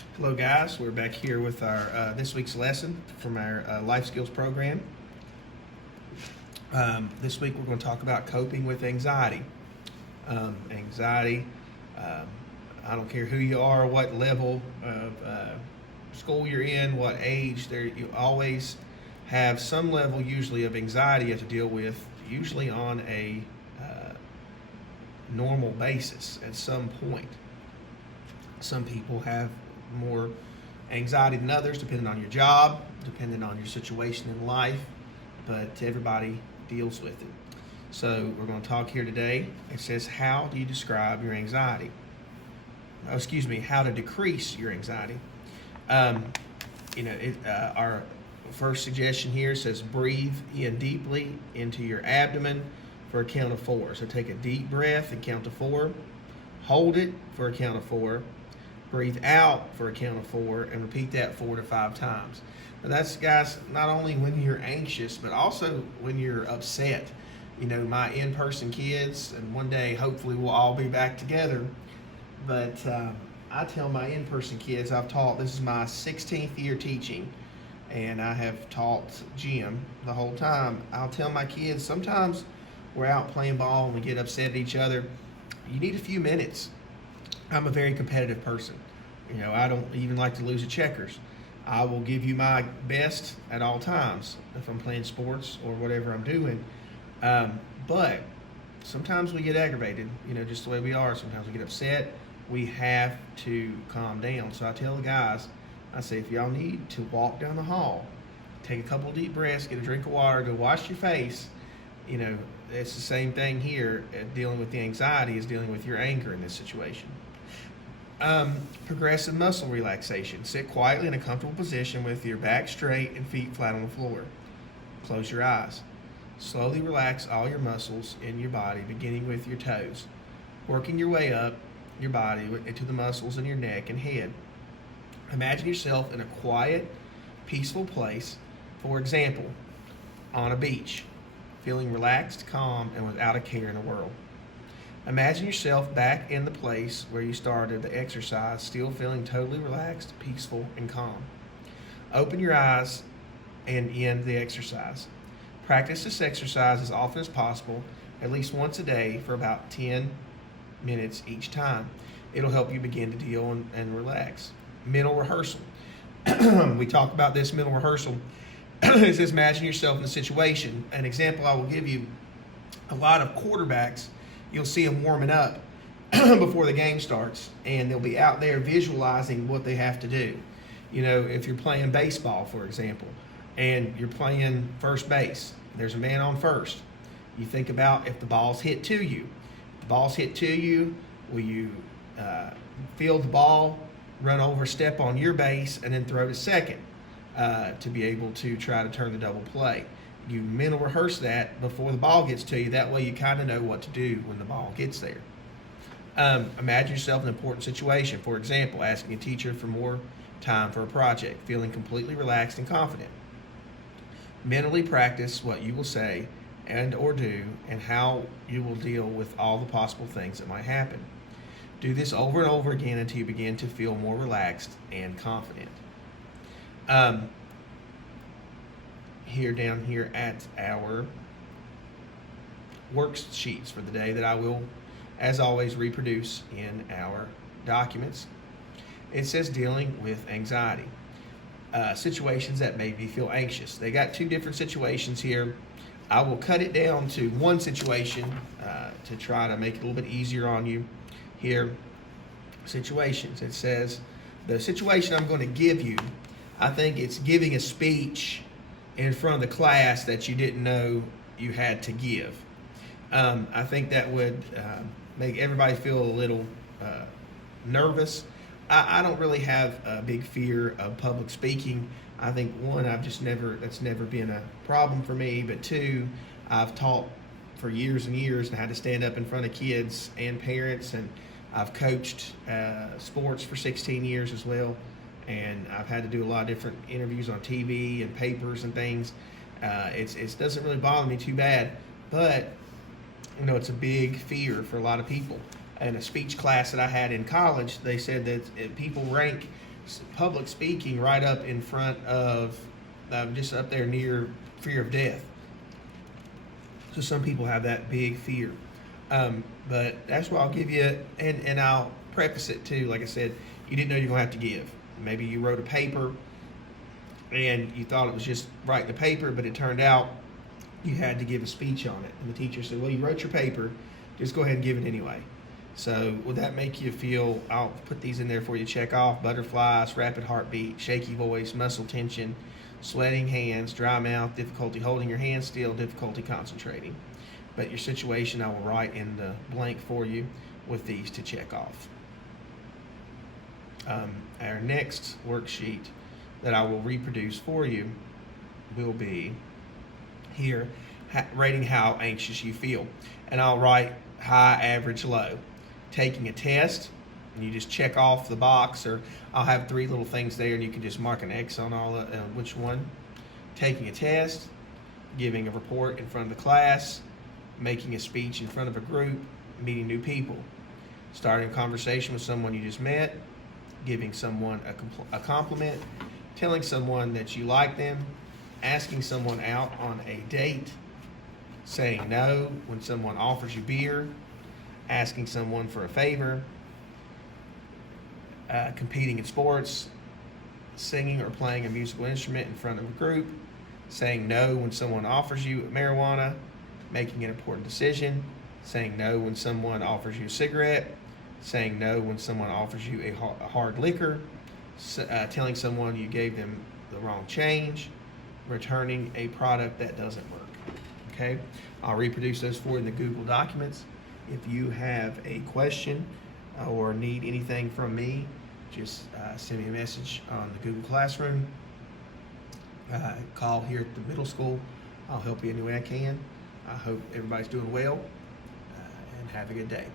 Hello guys, we're back here with our this week's lesson from our life skills program. This week we're going to talk about coping with anxiety. Anxiety, I don't care who you are, what level of school you're in, what age, you always have some level usually of anxiety you have to deal with, usually on a normal basis at some point. Some people have more anxiety than others, depending on your job, depending on your situation in life, but everybody deals with it. So we're going to talk here today. It says, how do you describe your anxiety? How to decrease your anxiety. Our first suggestion here says breathe in deeply into your abdomen for a count of 4. So take a deep breath and count to 4. Hold it for a count of 4. Breathe out for a count of 4 and repeat that 4 to 5 times. Now that's, guys, not only when you're anxious, but also when you're upset. You know, my in-person kids, and one day hopefully we'll all be back together, but I tell my in-person kids, I've taught, this is my 16th year teaching, and I have taught gym the whole time. I'll tell my kids, sometimes we're out playing ball and we get upset at each other. You need a few minutes. I'm a very competitive person. You know, I don't even like to lose at checkers. I will give you my best at all times if I'm playing sports or whatever I'm doing. But sometimes we get aggravated, you know, just the way we are. Sometimes we get upset. We have to calm down. So I tell the guys, I say, if y'all need to walk down the hall, take a couple of deep breaths, get a drink of water, go wash your face. You know, it's the same thing here. Dealing with the anxiety is dealing with your anger in this situation. Progressive muscle relaxation. Sit quietly in a comfortable position with your back straight and feet flat on the floor. Close your eyes. Slowly relax all your muscles in your body, beginning with your toes, working your way up your body into the muscles in your neck and head. Imagine yourself in a quiet, peaceful place, for example, on a beach, feeling relaxed, calm, and without a care in the world. Imagine yourself back in the place where you started the exercise, still feeling totally relaxed, peaceful, and calm. Open your eyes and end the exercise. Practice this exercise as often as possible, at least once a day for about 10 minutes each time. It'll help you begin to deal and relax. Mental rehearsal. We talk about this mental rehearsal. It says imagine yourself in the situation. An example I will give you, a lot of quarterbacks, you'll see them warming up before the game starts, and they'll be out there visualizing what they have to do. You know, if you're playing baseball, for example, and you're playing first base, there's a man on first. You think about if the ball's hit to you. If the ball's hit to you, will you field the ball, run over, step on your base, and then throw to second to be able to try to turn the double play? You mental rehearse that before the ball gets to you. That way you kind of know what to do when the ball gets there. Imagine yourself in an important situation. For example, asking a teacher for more time for a project, feeling completely relaxed and confident. Mentally practice what you will say and or do and how you will deal with all the possible things that might happen. Do this over and over again until you begin to feel more relaxed and confident. Down here at our worksheets for the day that I will, as always, reproduce in our documents. It says dealing with anxiety. Situations that make me feel anxious. They got 2 different situations here. I will cut it down to one situation to try to make it a little bit easier on you here. Situations. It says the situation I'm going to give you, I think it's giving a speech in front of the class that you didn't know you had to give. I think that would make everybody feel a little nervous. I don't really have a big fear of public speaking. I think, one, that's never been a problem for me, but 2, I've taught for years and years and had to stand up in front of kids and parents, and I've coached sports for 16 years as well. And I've had to do a lot of different interviews on TV and papers and things. It doesn't really bother me too bad, but you know, it's a big fear for a lot of people. In a speech class that I had in college, they said that people rank public speaking right up in front of, just up there near fear of death. So some people have that big fear. But that's what I'll give you, and I'll preface it too. Like I said, you didn't know you're going to have to give. Maybe you wrote a paper and you thought it was just writing the paper, but it turned out you had to give a speech on it. And the teacher said, well, you wrote your paper, just go ahead and give it anyway. So would that make you feel, I'll put these in there for you to check off: butterflies, rapid heartbeat, shaky voice, muscle tension, sweating hands, dry mouth, difficulty holding your hands still, difficulty concentrating. But your situation I will write in the blank for you with these to check off. Our next worksheet that I will reproduce for you will be here, rating how anxious you feel. And I'll write high, average, low. Taking a test, and you just check off the box, or I'll have 3 little things there and you can just mark an X on all which one. Taking a test, giving a report in front of the class, making a speech in front of a group, meeting new people, starting a conversation with someone you just met, giving someone a compliment, telling someone that you like them, asking someone out on a date, saying no when someone offers you beer, asking someone for a favor, competing in sports, singing or playing a musical instrument in front of a group, saying no when someone offers you marijuana, making an important decision, saying no when someone offers you a cigarette, saying no when someone offers you a hard liquor, telling someone you gave them the wrong change, returning a product that doesn't work. Okay, I'll reproduce those for you in the Google Documents. If you have a question or need anything from me, just send me a message on the Google Classroom. Call here at the middle school. I'll help you any way I can. I hope everybody's doing well, and have a good day.